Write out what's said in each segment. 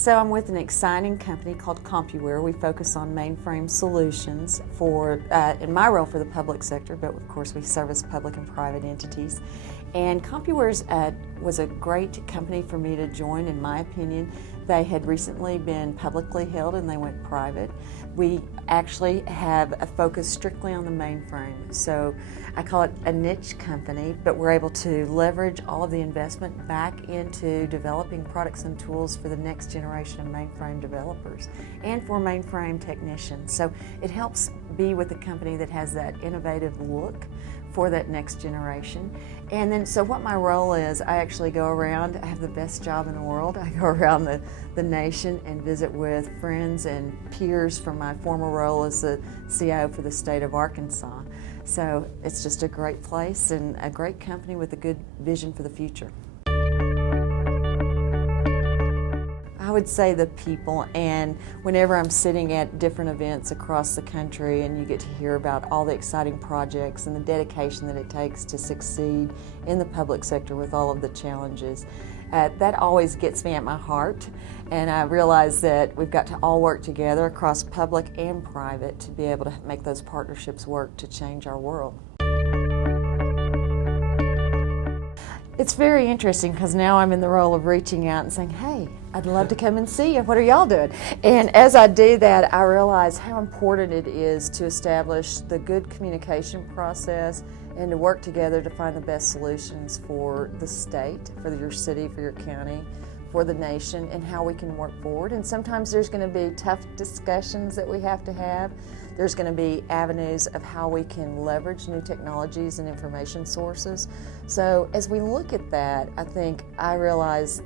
So I'm with an exciting company called Compuware. We focus on mainframe solutions for, in my role, for the public sector, but of course we service public and private entities. And Compuware was a great company for me to join, in my opinion. They had recently been publicly held and they went private. We actually have a focus strictly on the mainframe. So I call it a niche company, but we're able to leverage all of the investment back into developing products and tools for the next generation of mainframe developers and for mainframe technicians. So it helps be with a company that has that innovative look for that next generation. And then, so what my role is, I actually go around, I have the best job in the world. I go around the nation and visit with friends and peers from my former role as the CIO for the state of Arkansas. So it's just a great place and a great company with a good vision for the future. I would say the people, and whenever I'm sitting at different events across the country and you get to hear about all the exciting projects and the dedication that it takes to succeed in the public sector with all of the challenges, that always gets me at my heart, and I realize that we've got to all work together across public and private to be able to make those partnerships work to change our world. It's very interesting because now I'm in the role of reaching out and saying, hey, I'd love to come and see you. What are y'all doing? And as I do that, I realize how important it is to establish the good communication process and to work together to find the best solutions for the state, for your city, for your county, for the nation, and how we can work forward. And sometimes there's going to be tough discussions that we have to have. There's going to be avenues of how we can leverage new technologies and information sources. So as we look at that, I realize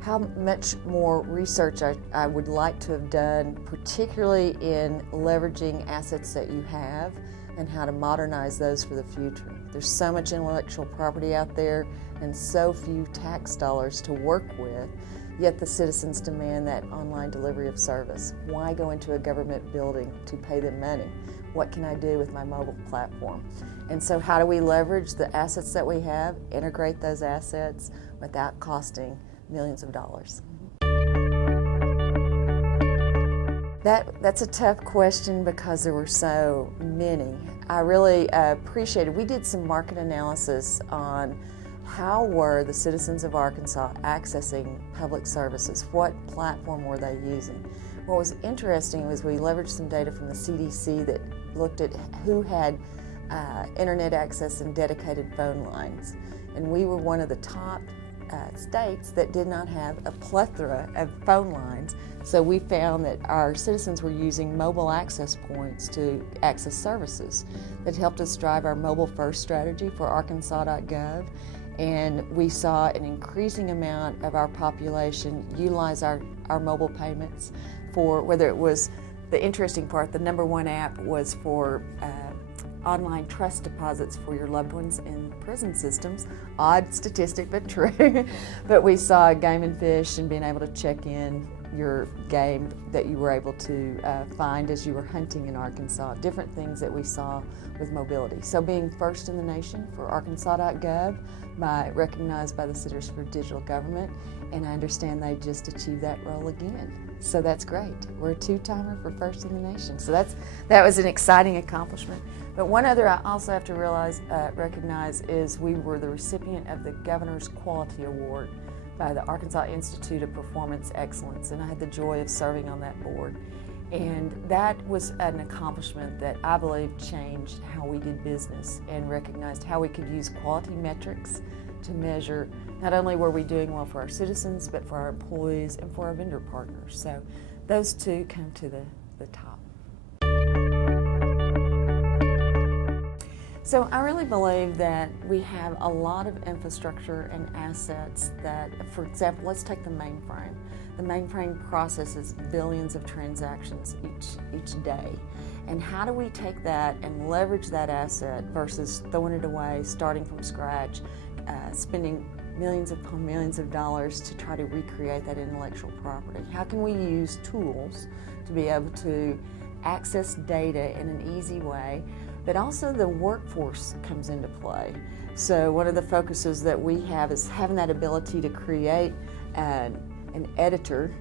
how much more research I would like to have done, particularly in leveraging assets that you have and how to modernize those for the future. There's so much intellectual property out there and so few tax dollars to work with, yet the citizens demand that online delivery of service. Why go into a government building to pay them money? What can I do with my mobile platform? And so how do we leverage the assets that we have, integrate those assets without costing millions of dollars? That's a tough question because there were so many. I really appreciated, we did some market analysis on how were the citizens of Arkansas accessing public services? What platform were they using? What was interesting was we leveraged some data from the CDC that looked at who had internet access and dedicated phone lines. And we were one of the top states that did not have a plethora of phone lines. So we found that our citizens were using mobile access points to access services. That helped us drive our mobile first strategy for Arkansas.gov. And we saw an increasing amount of our population utilize our mobile payments for, whether it was, the interesting part, the #1 app was for online trust deposits for your loved ones in prison systems. Odd statistic, but true. But we saw Game and Fish and being able to check in your game that you were able to find as you were hunting in Arkansas. Different things that we saw with mobility. So being first in the nation for Arkansas.gov, recognized by the Centers for Digital Government, and I understand they just achieved that role again. So that's great. We're a two-timer for first in the nation. So that was an exciting accomplishment. But one other I also have to recognize is we were the recipient of the Governor's Quality Award by the Arkansas Institute of Performance Excellence, and I had the joy of serving on that board. And that was an accomplishment that I believe changed how we did business and recognized how we could use quality metrics to measure not only were we doing well for our citizens, but for our employees and for our vendor partners. So those two come to the top. So I really believe that we have a lot of infrastructure and assets that, for example, let's take the mainframe. The mainframe processes billions of transactions each day. And how do we take that and leverage that asset versus throwing it away, starting from scratch, spending millions upon millions of dollars to try to recreate that intellectual property? How can we use tools to be able to access data in an easy way? But also the workforce comes into play. So one of the focuses that we have is having that ability to create an editor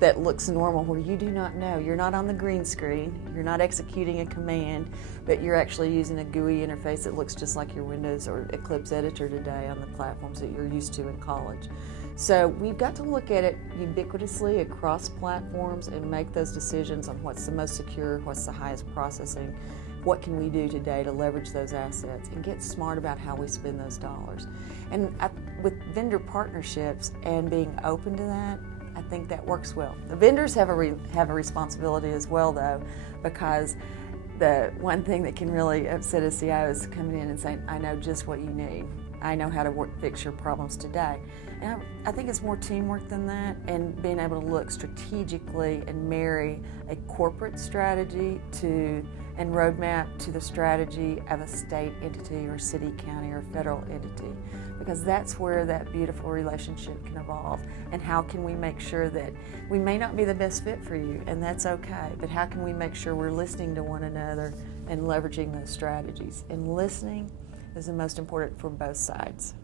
that looks normal where you do not know. You're not on the green screen, you're not executing a command, but you're actually using a GUI interface that looks just like your Windows or Eclipse editor today on the platforms that you're used to in college. So we've got to look at it ubiquitously across platforms and make those decisions on what's the most secure, what's the highest processing, what can we do today to leverage those assets and get smart about how we spend those dollars. And with vendor partnerships and being open to that, I think that works well. The vendors have a responsibility as well, though, because the one thing that can really upset a CIO is coming in and saying, I know just what you need. I know how to fix your problems today. And I think it's more teamwork than that, and being able to look strategically and marry a corporate strategy and roadmap to the strategy of a state entity or city, county, or federal entity, because that's where that beautiful relationship can evolve. And how can we make sure that we may not be the best fit for you, and that's okay, but how can we make sure we're listening to one another and leveraging those strategies? And listening is the most important for both sides.